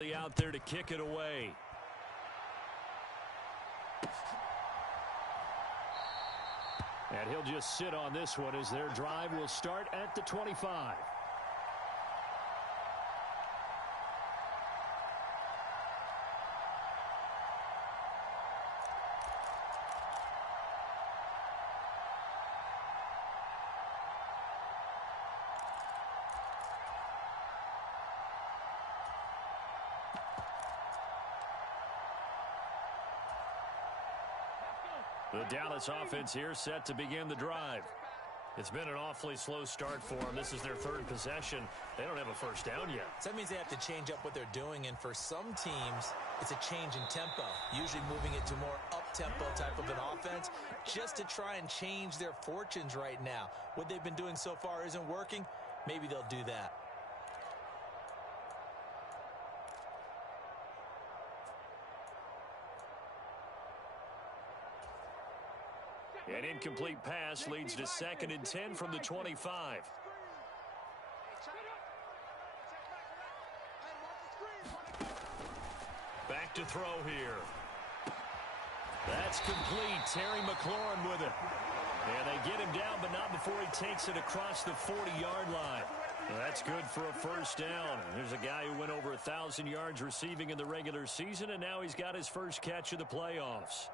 Out there to kick it away. And he'll just sit on this one as their drive will start at the 25. The Dallas offense here set to begin the drive. It's been an awfully slow start for them. This is their third possession. They don't have a first down yet. So that means they have to change up what they're doing, and for some teams, it's a change in tempo, usually moving it to more up-tempo type of an offense just to try and change their fortunes right now. What they've been doing so far isn't working. Maybe they'll do that. An incomplete pass leads to 2nd and 10 from the 25. Back to throw here. That's complete. Terry McLaurin with it. And they get him down, but not before he takes it across the 40-yard line. Well, that's good for a first down. There's a guy who went over 1,000 yards receiving in the regular season, and now he's got his first catch of the playoffs.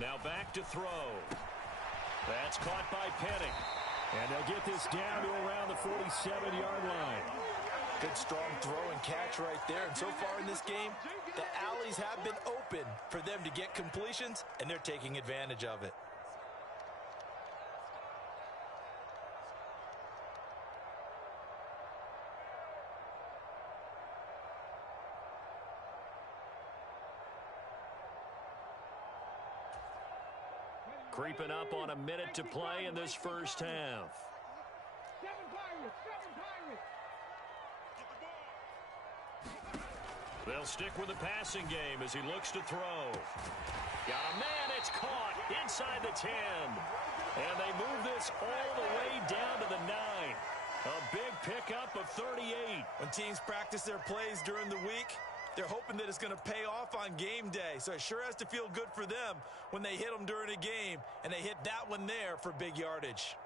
Now back to throw. That's caught by Penning. And they'll get this down to around the 47-yard line. Good strong throw and catch right there. And so far in this game, the alleys have been open for them to get completions, and they're taking advantage of it. Creeping up on a minute to play in this first half. They'll stick with the passing game as he looks to throw. Got a man, it's caught inside the 10. And they move this all the way down to the 9. A big pickup of 38. When teams practice their plays during the week, they're hoping that it's going to pay off on game day. So it sure has to feel good for them when they hit them during a game, and they hit that one there for big yardage.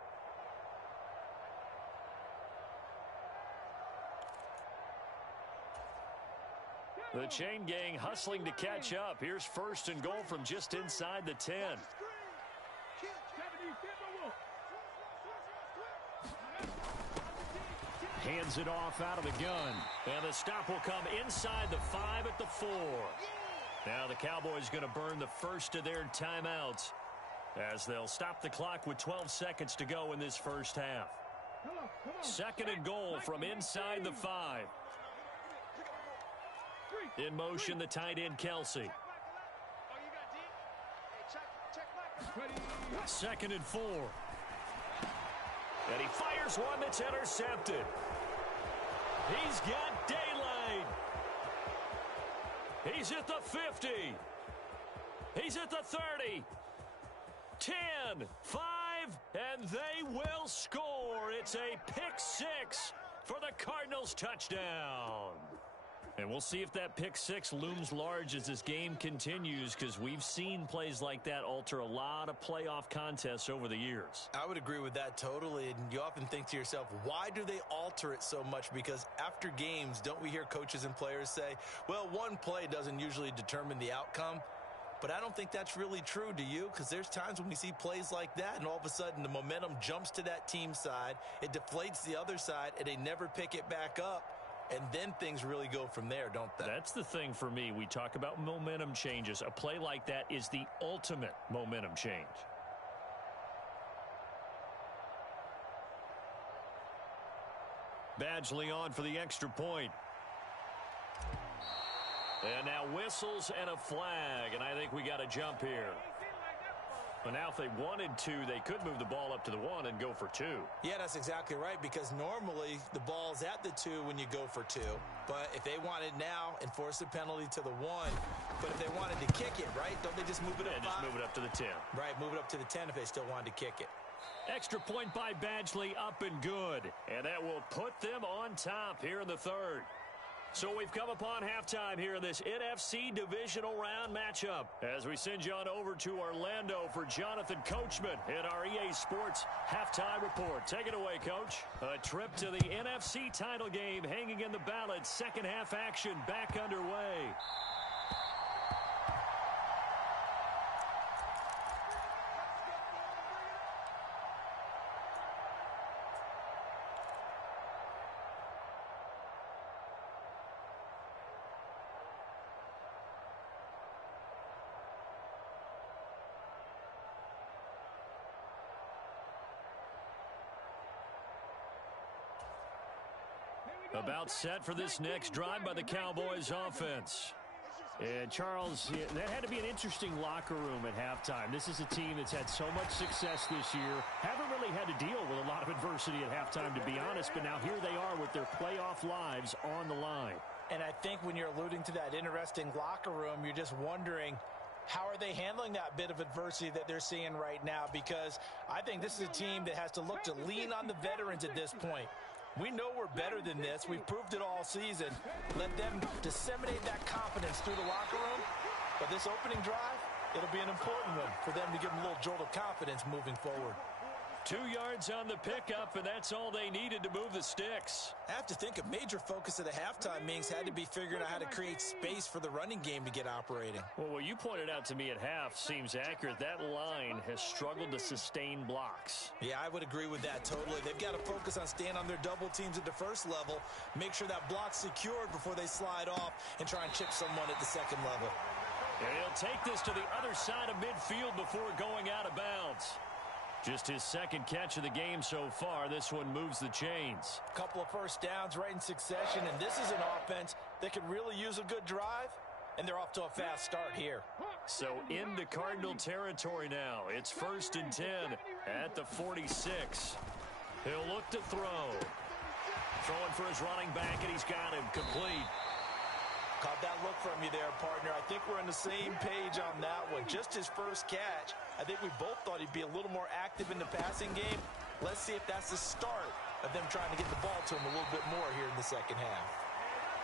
The chain gang hustling to catch up. Here's 1st and goal from just inside the 10. Hands it off out of the gun. And the stop will come inside the 5 at the 4. Now the Cowboys going to burn the first of their timeouts as they'll stop the clock with 12 seconds to go in this first half. 2nd and goal from inside the 5. In motion, the tight end, Kelsey. 2nd and 4. And he fires one that's intercepted. He's got daylight. He's at the 50. He's at the 30. 10, 5, and they will score. It's a pick-6 for the Cardinals touchdown. And we'll see if that pick-6 looms large as this game continues, because we've seen plays like that alter a lot of playoff contests over the years. I would agree with that totally, and you often think to yourself, why do they alter it so much? Because after games, don't we hear coaches and players say, well, one play doesn't usually determine the outcome? But I don't think that's really true, do you? Because there's times when we see plays like that, and all of a sudden the momentum jumps to that team side, it deflates the other side, and they never pick it back up. And then things really go from there, don't they? That's the thing for me. We talk about momentum changes. A play like that is the ultimate momentum change. Badgley on for the extra point. And now whistles and a flag, and I think we got a jump here. But now if they wanted to, they could move the ball up to the 1 and go for 2. Yeah, that's exactly right, because normally the ball's at the 2 when you go for 2. But if they want it now, enforce the penalty to the 1. But if they wanted to kick it, right, don't they just move it up 5? Just move it up to the 10. Right, move it up to the 10 if they still wanted to kick it. Extra point by Badgley, up and good. And that will put them on top here in the third. So we've come upon halftime here in this NFC Divisional Round matchup. As we send you on over to Orlando for Jonathan Coachman in our EA Sports Halftime Report. Take it away, Coach. A trip to the NFC title game hanging in the balance. Second half action back underway. About set for this next drive by the Cowboys offense. And Charles, that had to be an interesting locker room at halftime. This is a team that's had so much success this year. Haven't really had to deal with a lot of adversity at halftime, to be honest. But now here they are with their playoff lives on the line. And I think when you're alluding to that interesting locker room, you're just wondering, how are they handling that bit of adversity that they're seeing right now? Because I think this is a team that has to look to lean on the veterans at this point. We know we're better than this. We've proved it all season. Let them disseminate that confidence through the locker room. But this opening drive, it'll be an important one for them to give them a little jolt of confidence moving forward. 2 yards on the pickup, and that's all they needed to move the sticks. I have to think a major focus of the halftime meetings had to be figuring out how to create space for the running game to get operating. Well, what you pointed out to me at half seems accurate. That line has struggled to sustain blocks. Yeah, I would agree with that totally. They've got to focus on staying on their double teams at the first level, make sure that block's secured before they slide off and try and chip someone at the second level. And he'll take this to the other side of midfield before going out of bounds. Just his second catch of the game so far. This one moves the chains. A couple of first downs right in succession, and this is an offense that could really use a good drive, and they're off to a fast start here. So into Cardinal territory now. It's 1st and 10 at the 46. He'll look to throw. Throwing for his running back, and he's got him complete. Caught that look from you there, partner. I think we're on the same page on that one. Just his first catch. I think we both thought he'd be a little more active in the passing game. Let's see if that's the start of them trying to get the ball to him a little bit more here in the second half.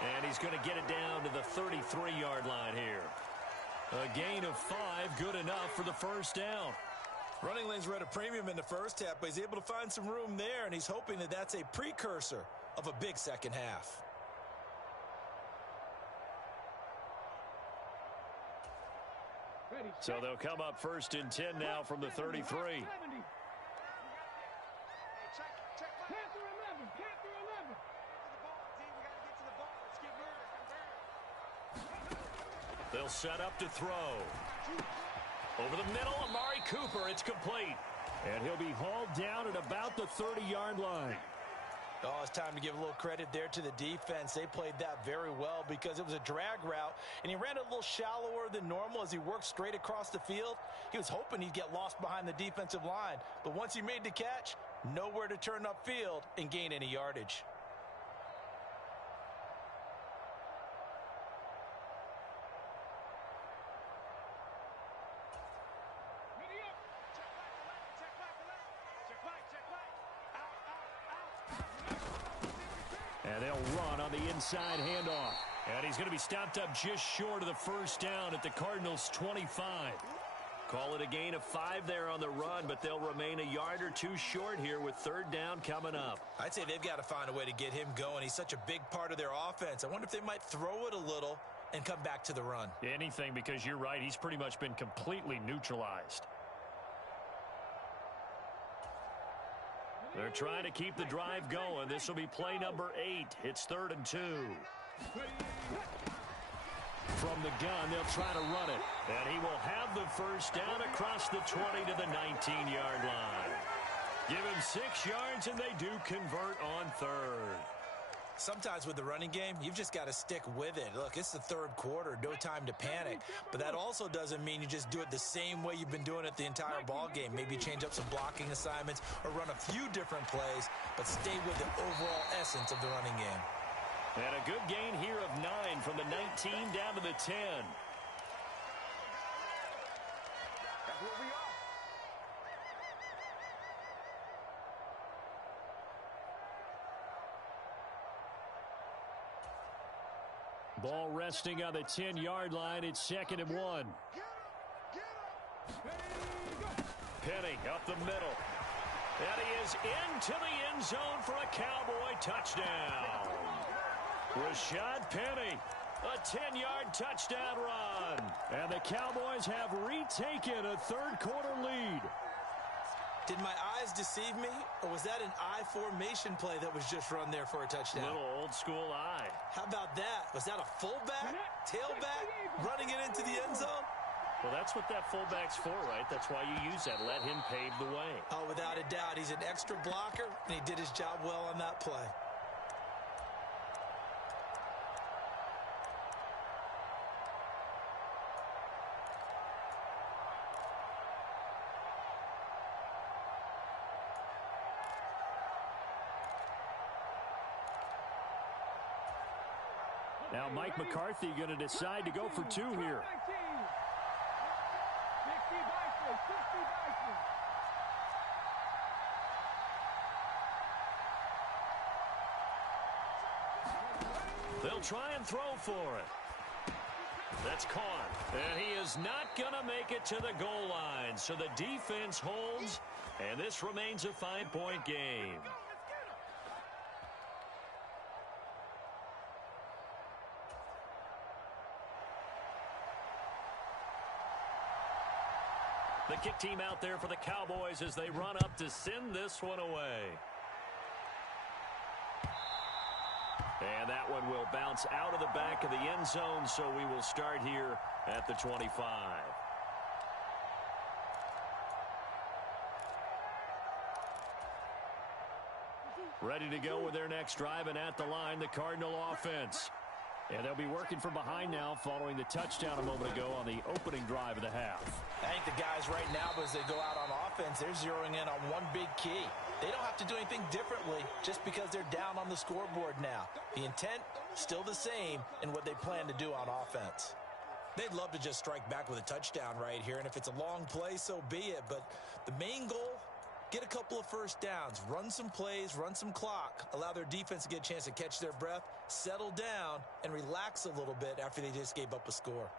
And he's going to get it down to the 33-yard line here. A gain of 5, good enough for the first down. Running lanes were at a premium in the first half, but he's able to find some room there, and he's hoping that that's a precursor of a big second half. So they'll come up 1st and 10 now from the 33. They'll set up to throw. Over the middle, Amari Cooper. It's complete. And he'll be hauled down at about the 30-yard line. Oh, it's time to give a little credit there to the defense. They played that very well because it was a drag route, and he ran a little shallower than normal as he worked straight across the field. He was hoping he'd get lost behind the defensive line, but once he made the catch, nowhere to turn upfield and gain any yardage. And they'll run on the inside handoff. And he's going to be stopped up just short of the first down at the Cardinals' 25. Call it a gain of 5 there on the run, but they'll remain a yard or 2 short here with 3rd down coming up. I'd say they've got to find a way to get him going. He's such a big part of their offense. I wonder if they might throw it a little and come back to the run. Anything, because you're right. He's pretty much been completely neutralized. They're trying to keep the drive going. This will be play number 8. It's 3rd and 2. From the gun, they'll try to run it. And he will have the first down across the 20 to the 19-yard line. Give him 6 yards, and they do convert on 3rd. Sometimes with the running game, you've just got to stick with it. Look, it's the third quarter, no time to panic. But that also doesn't mean you just do it the same way you've been doing it the entire ball game. Maybe change up some blocking assignments or run a few different plays, but stay with the overall essence of the running game. And a good gain here of 9 from the 19 down to the 10. That's where we are. Ball resting on the 10-yard line. It's 2nd and 1. Penny up the middle. And he is into the end zone for a Cowboy touchdown. Rashad Penny, a 10-yard touchdown run. And the Cowboys have retaken a third-quarter lead. Did my eyes deceive me, or was that an I formation play that was just run there for a touchdown? Little old-school eye. How about that? Was that a fullback, tailback, running it into the end zone? Well, that's what that fullback's for, right? That's why you use that. Let him pave the way. Oh, without a doubt. He's an extra blocker, and he did his job well on that play. Now Mike McCarthy going to decide to go for 2 here. They'll try and throw for it. That's caught. And he is not going to make it to the goal line. So the defense holds, and this remains a 5-point game. The kick team out there for the Cowboys as they run up to send this one away. And that one will bounce out of the back of the end zone, so we will start here at the 25. Ready to go with their next drive, and at the line, the Cardinal offense. And they'll be working from behind now following the touchdown a moment ago on the opening drive of the half. I think the guys right now, as they go out on offense, they're zeroing in on one big key. They don't have to do anything differently just because they're down on the scoreboard now. The intent, still the same in what they plan to do on offense. They'd love to just strike back with a touchdown right here, and if it's a long play, so be it. But the main goal, get a couple of first downs, run some plays, run some clock, allow their defense to get a chance to catch their breath, settle down, and relax a little bit after they just gave up a score.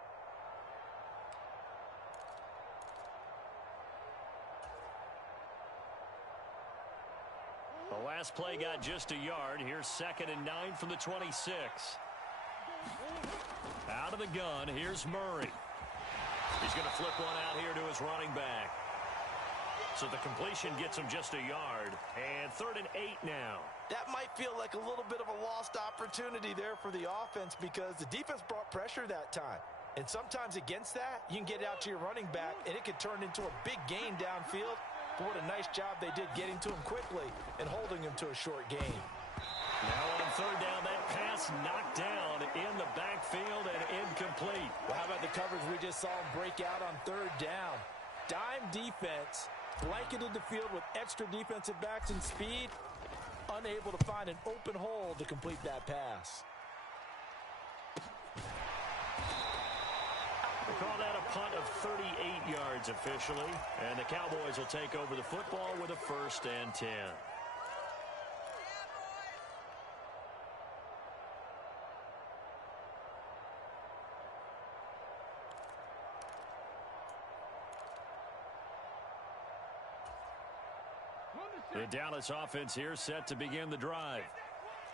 The last play got just a yard. Here's 2nd and 9 from the 26. Out of the gun, here's Murray. He's going to flip one out here to his running back. So the completion gets him just a yard. And 3rd and 8 now. That might feel like a little bit of a lost opportunity there for the offense because the defense brought pressure that time. And sometimes against that, you can get out to your running back, and it could turn into a big gain downfield. But what a nice job they did getting to him quickly and holding him to a short gain. Now on 3rd down, that pass knocked down in the backfield and incomplete. Well, how about the coverage we just saw him break out on 3rd down? Dime defense, blanketed the field with extra defensive backs and speed, unable to find an open hole to complete that pass. They call that a punt of 38 yards officially, and the Cowboys will take over the football with a 1st and 10. The Dallas offense here set to begin the drive.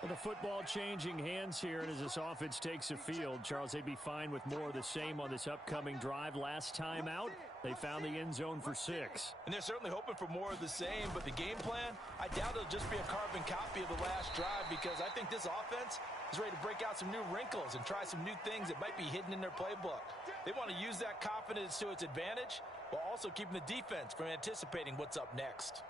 Well, the football changing hands here, and as this offense takes the field, Charles, they'd be fine with more of the same on this upcoming drive. Last time out, they found the end zone for 6. And they're certainly hoping for more of the same, but the game plan, I doubt it'll just be a carbon copy of the last drive because I think this offense is ready to break out some new wrinkles and try some new things that might be hidden in their playbook. They want to use that confidence to its advantage while also keeping the defense from anticipating what's up next.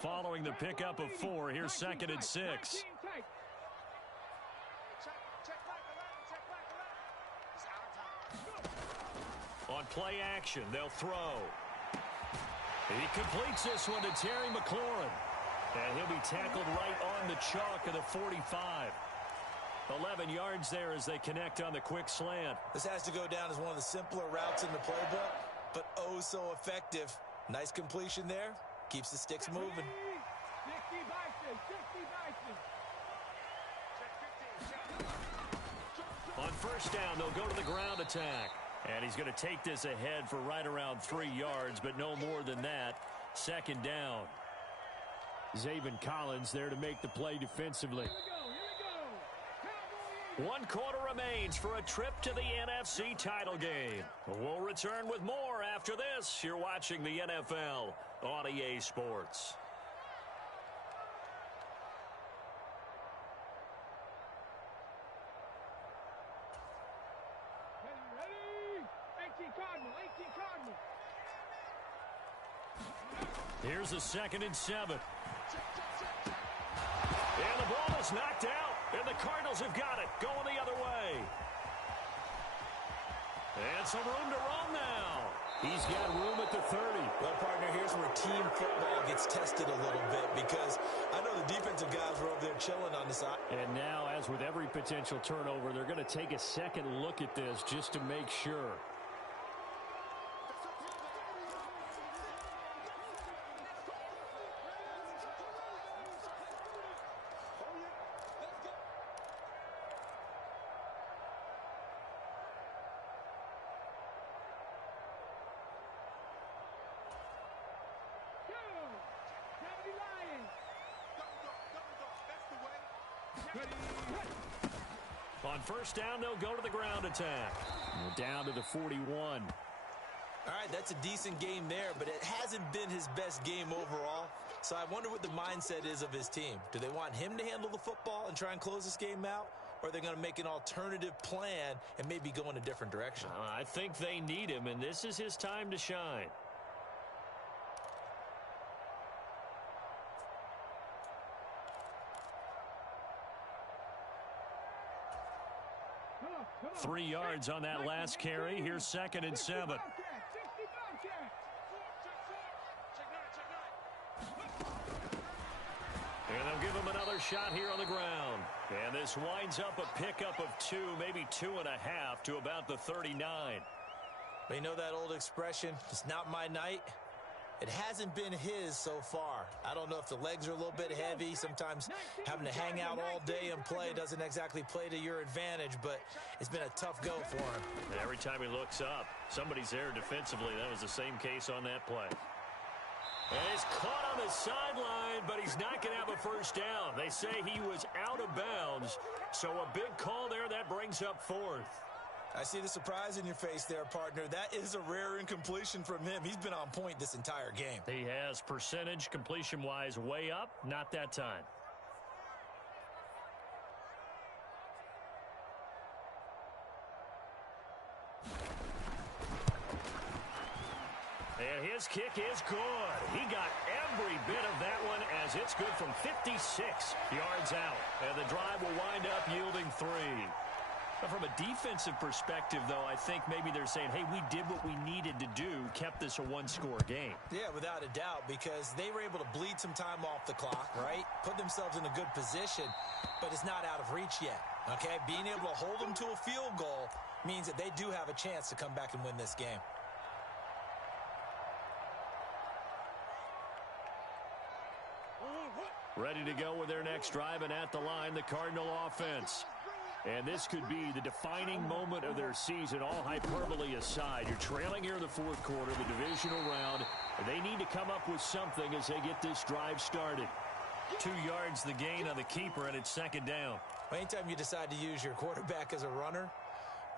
following the pickup of 4. Here's 2nd and 6. On play action, they'll throw. He completes this one to Terry McLaurin. And he'll be tackled right on the chalk of the 45. 11 yards there as they connect on the quick slant. This has to go down as one of the simpler routes in the playbook, but oh so effective. Nice completion there. Keeps the sticks moving. On first down, they'll go to the ground attack. And he's going to take this ahead for right around 3 yards, but no more than that. 2nd down. Zaven Collins there to make the play defensively. 1 quarter remains for a trip to the NFC title game. We'll return with more after this. You're watching the NFL on EA Sports. Here's a 2nd and 7. And the ball is knocked out. And the Cardinals have got it. Going the other way. And some room to run now. He's got room at the 30. Well, partner, here's where team football gets tested a little bit because I know the defensive guys were over there chilling on the side. And now, as with every potential turnover, they're going to take a second look at this just to make sure. On first down, they'll go to the ground attack. We're down to the 41. All right, that's a decent game there, but it hasn't been his best game overall. So I wonder what the mindset is of his team. Do they want him to handle the football and try and close this game out? Or are they going to make an alternative plan and maybe go in a different direction? I think they need him, and this is his time to shine. Come on. 3 yards on that last carry. Here's 2nd and 7. And they'll give him another shot here on the ground. And this winds up a pickup of 2, maybe 2.5 to about the 39. But you know that old expression, it's not my night? It hasn't been his so far. I don't know if the legs are a little bit heavy. Sometimes having to hang out all day and play doesn't exactly play to your advantage, but it's been a tough go for him. And every time he looks up, somebody's there defensively. That was the same case on that play. And he's caught on the sideline, but he's not going to have a first down. They say he was out of bounds, so a big call there. That brings up 4th. I see the surprise in your face there, partner. That is a rare incompletion from him. He's been on point this entire game. He has percentage completion-wise way up. Not that time. And his kick is good. He got every bit of that one as it's good from 56 yards out. And the drive will wind up yielding 3. But from a defensive perspective, though, I think maybe they're saying, hey, we did what we needed to do, kept this a one-score game. Yeah, without a doubt, because they were able to bleed some time off the clock, right? Put themselves in a good position, but it's not out of reach yet, okay? Being able to hold them to a field goal means that they do have a chance to come back and win this game. Ready to go with their next drive, and at the line, the Cardinal offense. And this could be the defining moment of their season, all hyperbole aside. You're trailing here in the 4th quarter, the divisional round, and they need to come up with something as they get this drive started. 2 yards the gain on the keeper, and it's 2nd down. Anytime you decide to use your quarterback as a runner,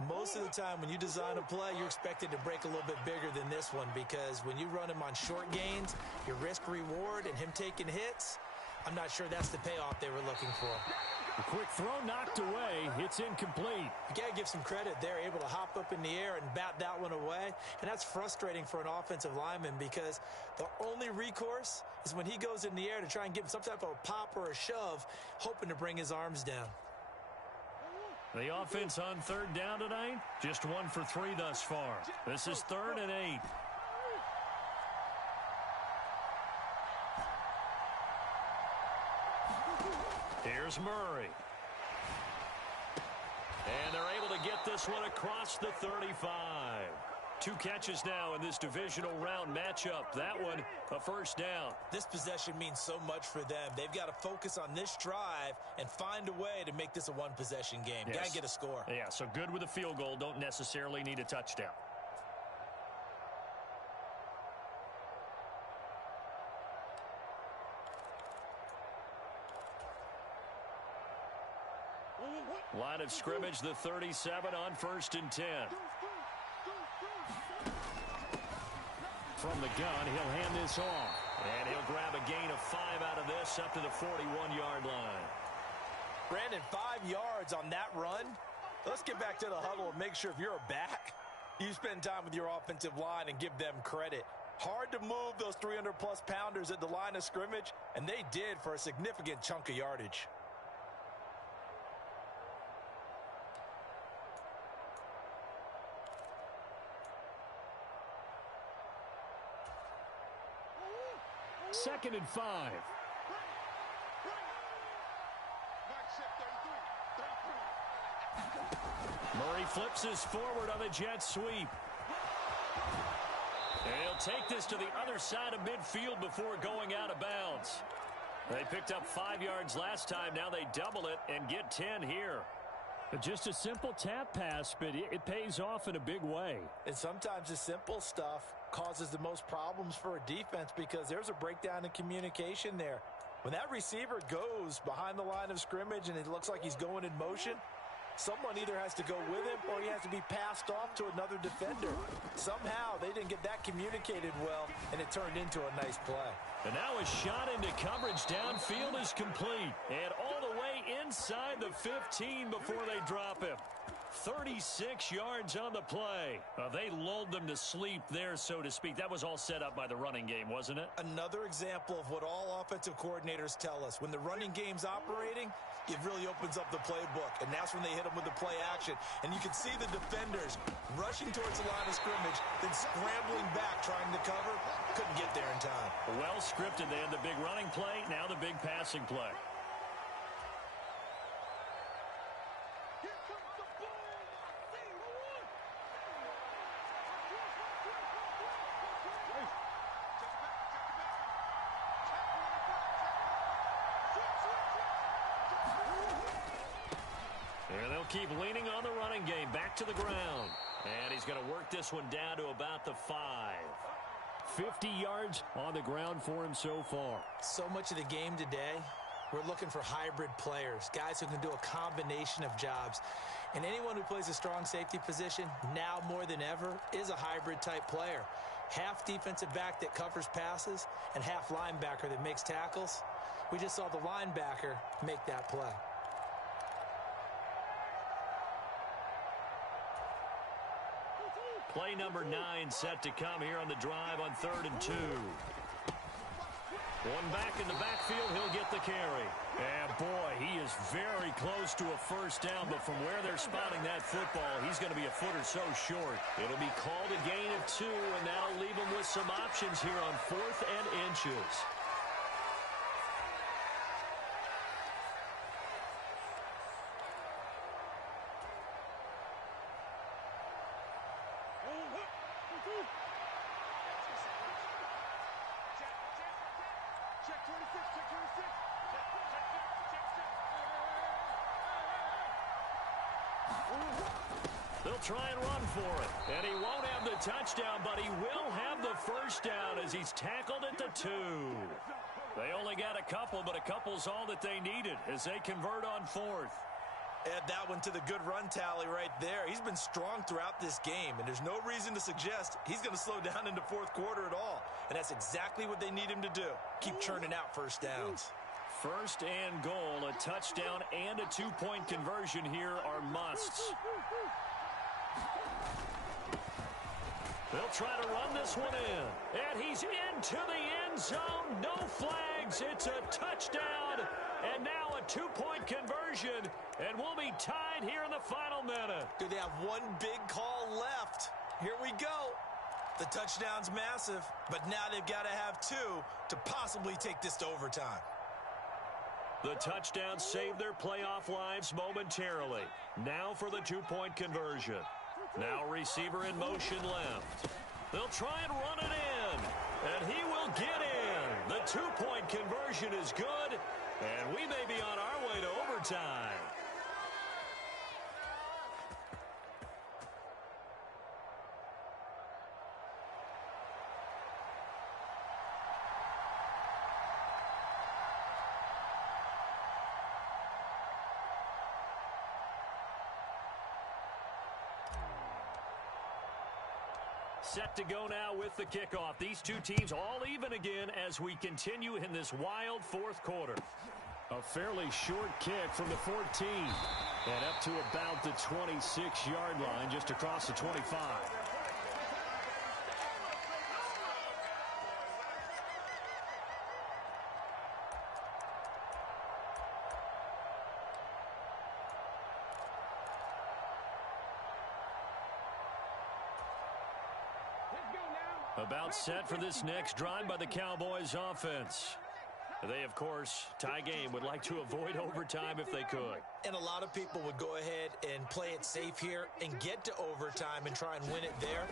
most of the time when you design a play, you're expected to break a little bit bigger than this one, because when you run him on short gains, your risk-reward and him taking hits, I'm not sure that's the payoff they were looking for. A quick throw knocked away. It's incomplete. You got to give some credit. They're able to hop up in the air and bat that one away. And that's frustrating for an offensive lineman because the only recourse is when he goes in the air to try and give some type of a pop or a shove, hoping to bring his arms down. The offense on third down tonight, just 1 for 3 thus far. This is 3rd and 8. Here's Murray. And they're able to get this one across the 35. 2 catches now in this divisional round matchup. That one, a first down. This possession means so much for them. They've got to focus on this drive and find a way to make this a one-possession game. Yes. Got to get a score. Yeah, so good with a field goal. Don't necessarily need a touchdown. Line of scrimmage, the 37 on 1st and 10. From the gun, he'll hand this off. And he'll grab a gain of 5 out of this up to the 41-yard line. Brandon, 5 yards on that run. Let's get back to the huddle and make sure if you're a back, you spend time with your offensive line and give them credit. Hard to move those 300-plus pounders at the line of scrimmage, and they did for a significant chunk of yardage. Second and 5. Murray flips us forward on the jet sweep. And he'll take this to the other side of midfield before going out of bounds. They picked up 5 yards last time. Now they double it and get 10 here. Just a simple tap pass, but it pays off in a big way. And sometimes the simple stuff causes the most problems for a defense because there's a breakdown in communication there. When that receiver goes behind the line of scrimmage and it looks like he's going in motion, someone either has to go with him or he has to be passed off to another defender. Somehow they didn't get that communicated well, and it turned into a nice play. And now a shot into coverage downfield is complete. And all the way inside the 15 before they drop him. 36 yards on the play. They lulled them to sleep there, so to speak. That was all set up by the running game, wasn't it? Another example of what all offensive coordinators tell us. When the running game's operating, it really opens up the playbook, and that's when they hit them with the play action. And you can see the defenders rushing towards the line of scrimmage, then scrambling back trying to cover. Couldn't get there in time. Well scripted. They had the big running play, now the big passing play. Keep leaning on the running game. Back to the ground. And he's going to work this one down to about the 5. 50 yards on the ground for him so far. So much of the game today, we're looking for hybrid players, guys who can do a combination of jobs. And anyone who plays a strong safety position, now more than ever, is a hybrid type player. Half defensive back that covers passes and half linebacker that makes tackles. We just saw the linebacker make that play. Play number 9 set to come here on the drive on 3rd and 2. One back in the backfield, he'll get the carry. And boy, he is very close to a first down, but from where they're spotting that football, he's going to be a foot or so short. It'll be called a gain of 2, and that'll leave him with some options here on 4th and inches. They'll try and run for it. And he won't have the touchdown, but he will have the first down as he's tackled at the 2. They only got a couple, but a couple's all that they needed as they convert on 4th. Add that one to the good run tally right there. He's been strong throughout this game, and there's no reason to suggest he's going to slow down into 4th quarter at all. And that's exactly what they need him to do. Keep churning out first downs. First and goal, a touchdown and a two-point conversion here are musts. They'll try to run this one in. And he's into the end zone. No flags. It's a touchdown. And now a two-point conversion. And we'll be tied here in the final minute. Do they have one big call left? Here we go. The touchdown's massive, but now they've got to have two to possibly take this to overtime. The touchdown saved their playoff lives momentarily. Now for the two-point conversion. Now receiver in motion left. They'll try and run it in. And he will get in. The two-point conversion is good. And we may be on our way to overtime. Set to go now with the kickoff. These two teams all even again as we continue in this wild fourth quarter. A fairly short kick from the 14. And up to about the 26-yard line, just across the 25. About set for this next drive by the Cowboys offense. They, of course, tie game, would like to avoid overtime if they could. And a lot of people would go ahead and play it safe here and get to overtime and try and win it there.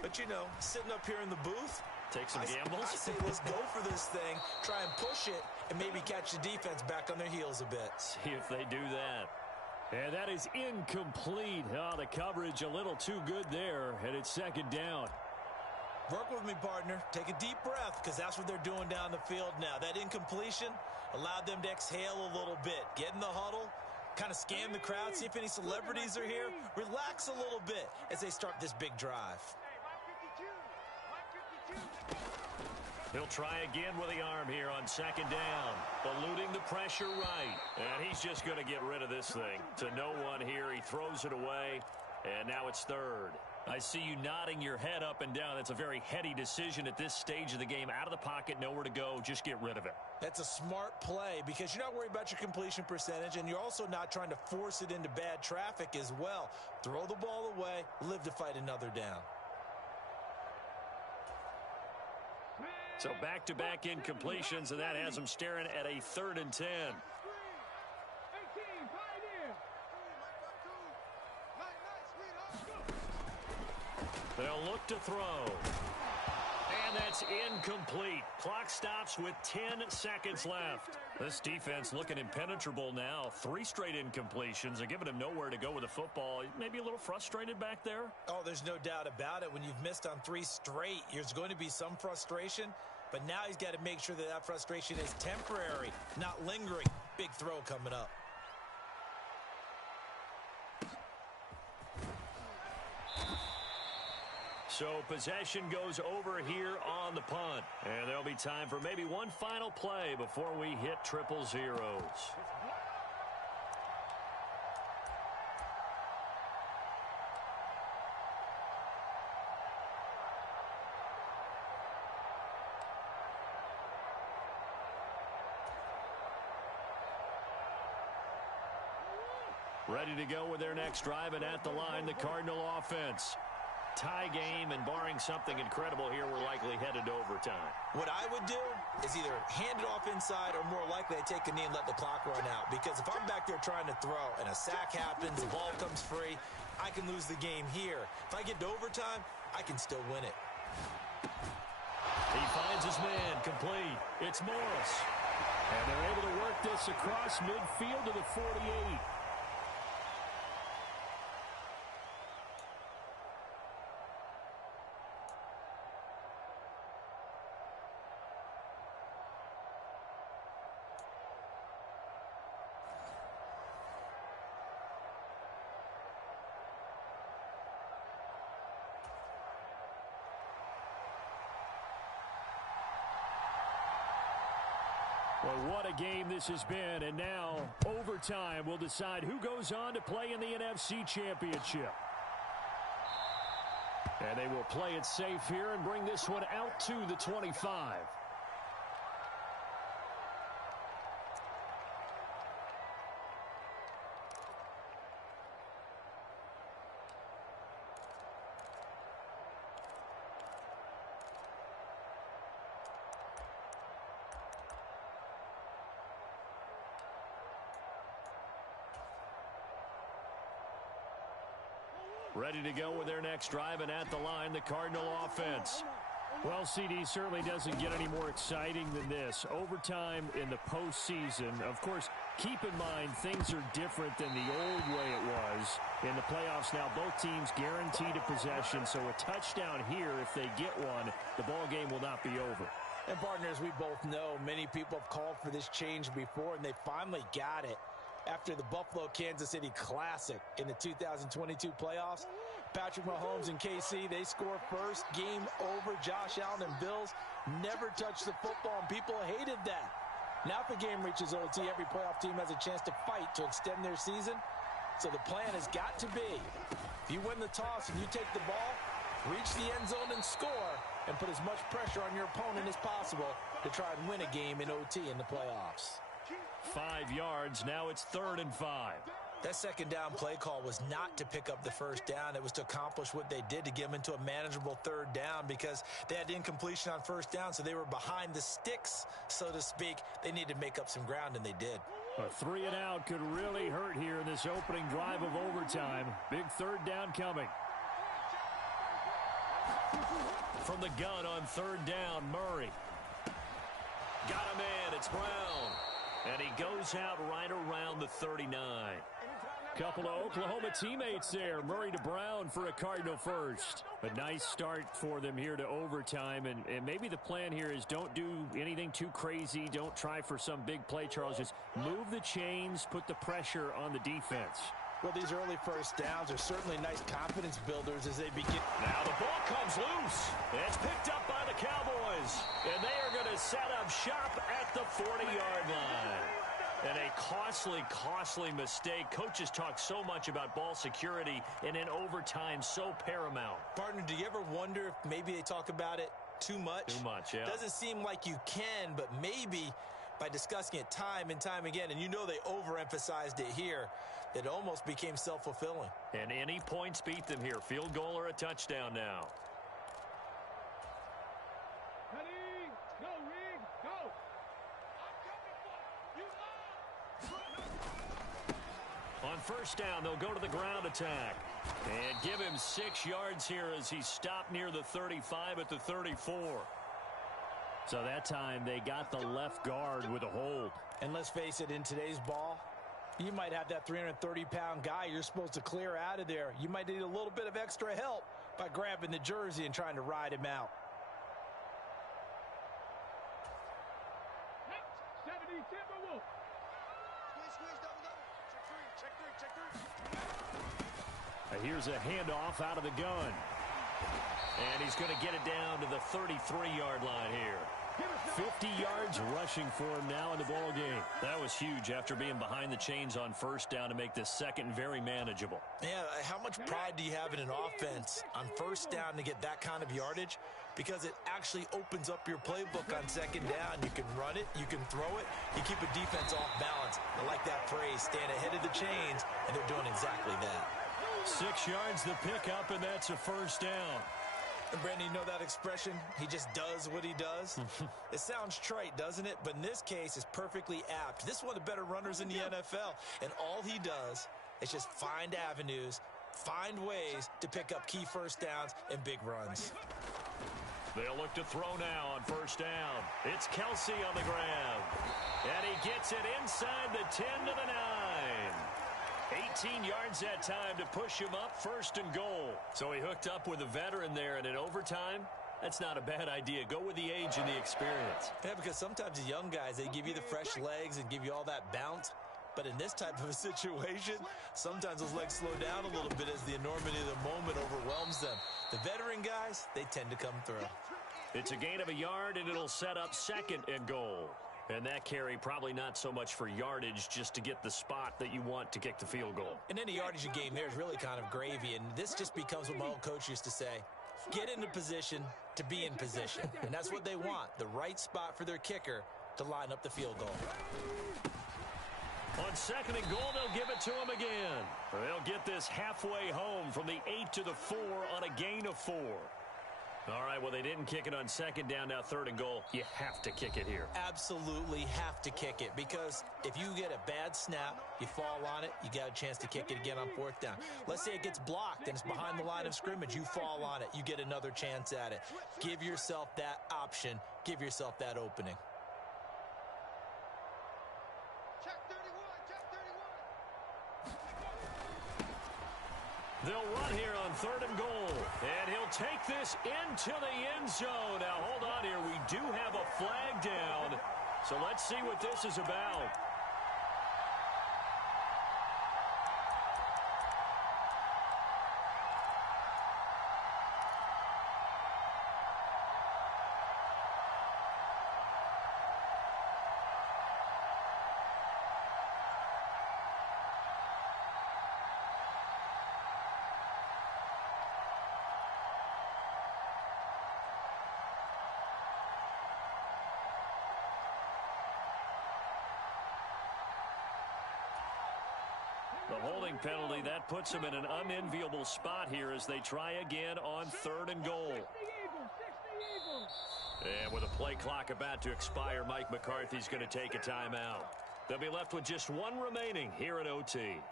But, you know, sitting up here in the booth, take some gambles. I say let's go for this thing, try and push it, and maybe catch the defense back on their heels a bit. See if they do that. And that is incomplete. Oh, the coverage a little too good there, and it's second down. Work with me, partner. Take a deep breath, because that's what they're doing down the field now. That incompletion allowed them to exhale a little bit. Get in the huddle, kind of scan the crowd, see if any celebrities are here. Relax a little bit as they start this big drive. He'll try again with the arm here on second down. Eluding the pressure right. And he's just going to get rid of this thing. To no one here. He throws it away. And now it's third. I see you nodding your head up and down. That's a very heady decision at this stage of the game. Out of the pocket, nowhere to go. Just get rid of it. That's a smart play because you're not worried about your completion percentage, and you're also not trying to force it into bad traffic as well. Throw the ball away, live to fight another down. So back-to-back incompletions, and that has them staring at a 3rd and 10. They'll look to throw. And that's incomplete. Clock stops with 10 seconds left. This defense looking impenetrable now. 3 straight incompletions. They're giving him nowhere to go with the football. Maybe a little frustrated back there. Oh, there's no doubt about it. When you've missed on 3 straight, there's going to be some frustration. But now he's got to make sure that that frustration is temporary, not lingering. Big throw coming up. So possession goes over here on the punt. And there'll be time for maybe one final play before we hit triple zeros. Ready to go with their next drive, and at the line, the Cardinal offense. Tie game, and barring something incredible here, we're likely headed to overtime. What I would do is either hand it off inside or more likely I take a knee and let the clock run out. Because if I'm back there trying to throw and a sack happens, the ball comes free, I can lose the game here. If I get to overtime, I can still win it. He finds his man, complete. It's Morris. And they're able to work this across midfield to the 48. Well, what a game this has been. And now, overtime will decide who goes on to play in the NFC Championship. And they will play it safe here and bring this one out to the 25. Ready to go with their next drive, and at the line, the Cardinal offense. Well, CD certainly doesn't get any more exciting than this. Overtime in the postseason. Of course, keep in mind things are different than the old way it was. In the playoffs now, both teams guaranteed a possession, so a touchdown here, if they get one, the ball game will not be over. And partners, we both know many people have called for this change before, and they finally got it. After the Buffalo-Kansas City Classic in the 2022 playoffs, Patrick Mahomes and KC, they score first. Game over. Josh Allen and Bills never touched the football, and people hated that. Now if the game reaches OT, every playoff team has a chance to fight to extend their season. So the plan has got to be, if you win the toss and you take the ball, reach the end zone and score, and put as much pressure on your opponent as possible to try and win a game in OT in the playoffs. 5 yards. Now it's 3rd and 5. That second down play call was not to pick up the first down. It was to accomplish what they did, to get them into a manageable 3rd down, because they had incompletion on first down, so they were behind the sticks, so to speak. They needed to make up some ground, and they did. A 3 and out could really hurt here in this opening drive of overtime. Big 3rd down coming. From the gun on 3rd down, Murray. Got him in. It's Brown. And he goes out right around the 39. Couple of Oklahoma teammates there. Murray to Brown for a Cardinal first. A nice start for them here to overtime. And maybe the plan here is don't do anything too crazy. Don't try for some big play, Charles. Just move the chains, put the pressure on the defense. Well, these early first downs are certainly nice confidence builders as they begin. Now the ball comes loose. It's picked up by the Cowboys. And they are going to set up shop at the 40-yard line. And a costly mistake. Coaches talk so much about ball security, and in overtime, so paramount. Partner, do you ever wonder if maybe they talk about it too much? Too much, yeah. Doesn't seem like you can, but maybe by discussing it time and time again, and you know they overemphasized it here, it almost became self-fulfilling. And any points beat them here. Field goal or a touchdown now. Ready, go, Reed, go. On first down, they'll go to the ground attack. And give him 6 yards here as he stopped near the 35 at the 34. So that time they got the left guard with a hold. And let's face it, in today's ball, you might have that 330-pound guy you're supposed to clear out of there. You might need a little bit of extra help by grabbing the jersey and trying to ride him out. 70, Timberwolf. Here's a handoff out of the gun. And he's going to get it down to the 33-yard line here. 50 yards rushing for him now in the ball game. That was huge after being behind the chains on first down to make this second very manageable. Yeah, how much pride do you have in an offense on first down to get that kind of yardage? Because it actually opens up your playbook on second down. You can run it, you can throw it, you keep a defense off balance. I like that phrase, stand ahead of the chains, and they're doing exactly that. 6 yards the pickup, and that's a first down. And Brandon, you know that expression? He just does what he does. It sounds trite, doesn't it? But in this case, it's perfectly apt. This is one of the better runners in the NFL. And all he does is just find avenues, find ways to pick up key first downs and big runs. They'll look to throw now on first down. It's Kelsey on the grab. And he gets it inside the 10 to the 9. 18 yards that time to push him up, first and goal. So he hooked up with a veteran there, and in overtime, that's not a bad idea. Go with the age and the experience. Yeah, because sometimes the young guys, they give you the fresh legs and give you all that bounce. But in this type of a situation, sometimes those legs slow down a little bit as the enormity of the moment overwhelms them. The veteran guys, they tend to come through. It's a gain of a yard, and it'll set up second and goal. And that carry probably not so much for yardage, just to get the spot that you want to kick the field goal. And any yardage you gain there is really kind of gravy, and this just becomes what my old coach used to say: get into position to be in position. And that's what they want, the right spot for their kicker to line up the field goal. On 2nd and goal, they'll give it to him again. They'll get this halfway home from the 8 to the 4 on a gain of 4. All right, well, they didn't kick it on 2nd down, now 3rd and goal. You have to kick it here. Absolutely have to kick it, because if you get a bad snap, you fall on it, you got a chance to kick it again on 4th down. Let's say it gets blocked and it's behind the line of scrimmage. You fall on it, you get another chance at it. Give yourself that option. Give yourself that opening. They'll run here on 3rd and goal. And he'll take this into the end zone. Now, hold on here. We do have a flag down. So let's see what this is about. The holding penalty, that puts them in an unenviable spot here as they try again on 3rd and goal. And with a play clock about to expire, Mike McCarthy's going to take a timeout. They'll be left with just one remaining here at OT. Ready,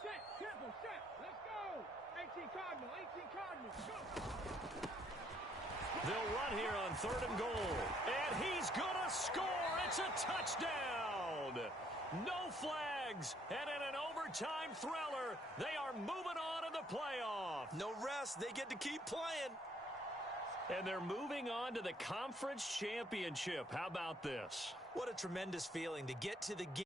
set, tempo, set, let's go. 18 Cardinal, 18 Cardinal, go. They'll run here on 3rd and goal. And he's going to score. It's a touchdown. No flags. And in an overtime thriller, they are moving on to the playoff. No rest. They get to keep playing. And they're moving on to the conference championship. How about this? What a tremendous feeling to get to the game.